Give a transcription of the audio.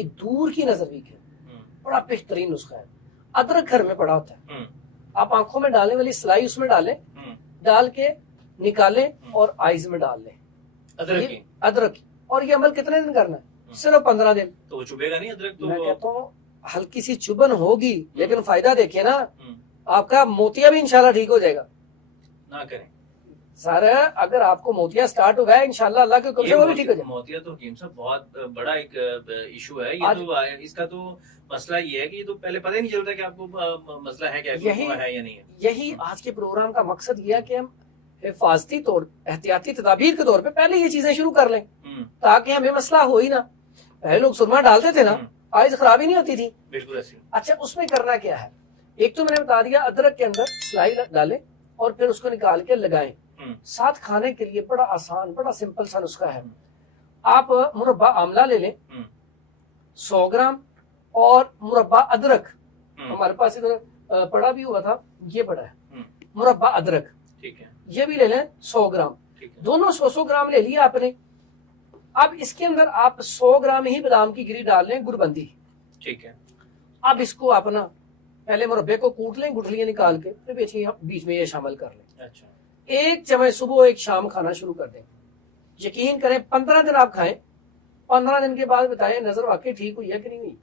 کہ دور کی نظر بھی کیا بڑا بہترین نسخہ ہے. ادرک گھر میں پڑا ہوتا ہے, آپ آنکھوں میں ڈالنے والی سلائی اس میں ڈالیں, ڈال کے نکالیں اور آئیز میں ڈال لیں ادرک. اور یہ عمل کتنے دن کرنا ہے؟ صرف 15 دن. تو وہ چبھے گا نہیں ادرک؟ تو میں کہتا ہوں ہلکی سی چبن ہوگی لیکن فائدہ دیکھیں نا, آپ کا موتیا بھی انشاءاللہ ٹھیک ہو جائے گا. نہ کریں سر, اگر آپ کو موتیا سٹارٹ ہوا ہے انشاءاللہ اللہ کے حکم سے وہ بھی ٹھیک ہو جائے گا. موتیا تو حکیم صاحب بہت بڑا ایک ایشو ہے یہ. تو اس کا تو مسئلہ یہ ہے کہ یہ تو پہلے پتہ ہی نہیں چلتا کہ آپ کو مسئلہ ہے کیا ہے یا نہیں ہے. یہی آج کے پروگرام کا مقصد یہ ہے کہ ہم حفاظتی طور احتیاطی تدابیر کے طور پہ پہلے یہ چیزیں شروع کر لیں تاکہ ہمیں مسئلہ ہو ہی نہ. پہلے لوگ سرما ڈالتے تھے نا, آئز خراب ہی نہیں ہوتی تھی. بالکل ایسے. اچھا اس میں کرنا کیا ہے؟ ایک تو میں نے بتا دیا ادرک کے اندر سلائی ڈالیں اور پھر اس کو نکال کے لگائیں. ساتھ کھانے کے لیے بڑا آسان بڑا سمپل سا نسخہ ہے. آپ مربع آملہ لے لیں 100 گرام, اور مربع ادرک ہمارے پاس ادھر پڑا بھی ہوا تھا, یہ پڑا ہے مربع ادرک, ٹھیک ہے, یہ بھی لے لیں 100 گرام. دونوں 100 گرام لے لیا آپ نے. اب اس کے اندر آپ 100 گرام ہی بادام کی گری ڈال لیں, گڑبندی. ٹھیک ہے. اب اس کو اپنا پہلے مربے کو کوٹ لیں, گٹھلیاں نکال کے, پھر بیچ میں یہ شامل کر لیں. اچھا. 1 چمچ صبح 1 شام کھانا شروع کر دیں. یقین کریں 15 دن آپ کھائیں, 15 دن کے بعد بتائیں نظر واقعی ٹھیک ہوئی ہے کہ نہیں ہوئی.